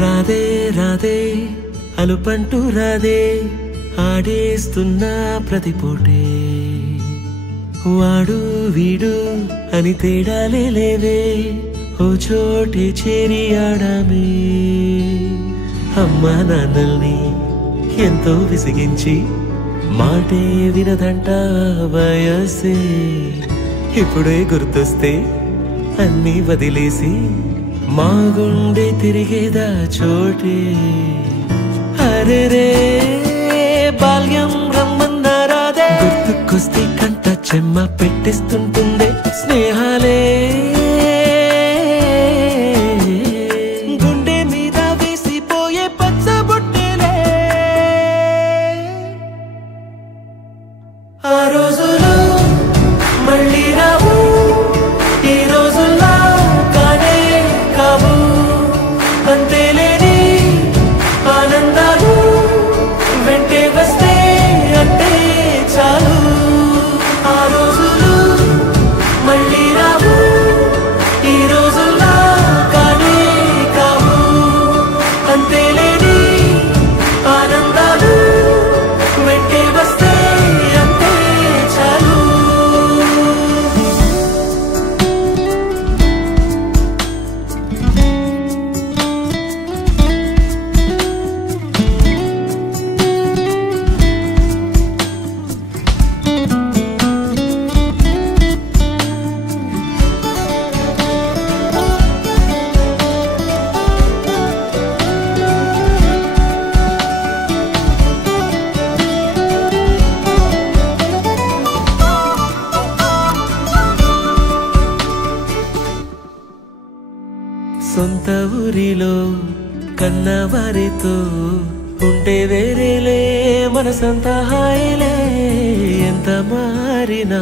రాధే రాధే అలుపంటూ రాధే ఆడేస్తున్న ప్రతి పూటే వాడు వీడు అని తేడాలే లేవే ఓ చోటే చేరి ఆడామే అమ్మా నాన్నల్ని ఎంతో విసిగించి మాటే వినదంట వయసే ఇప్పుడే గుర్తొస్తే అన్నీ వదిలేసి మా గుండె తిరిగేదా చోటే అరే రే బాల్యం రమ్మన్నారాదే గుర్తుకొస్తే కంట చెమ్మ పెట్టిస్తుంటుందే స్నేహాలే గుండె మీద వేసిపోయే పచ్చబొట్టెలే ఆ రోజులు మళ్ళీ రావు ఈ రోజుల్లా కానే కావు అంతేలేని ఆనందాలు వెంటే వస్తే అంటే చాలు ఆ రోజులు మళ్ళీ రావు ఈ రోజుల్లా కానే కావు అంతేలేని ఆనందాలు వెంటే వస్తే అంటే చాలు సొంత ఊరిలో కన్నవారితో ఉంటే వేరేలే మనసంతా హాయిలే ఎంత మారినా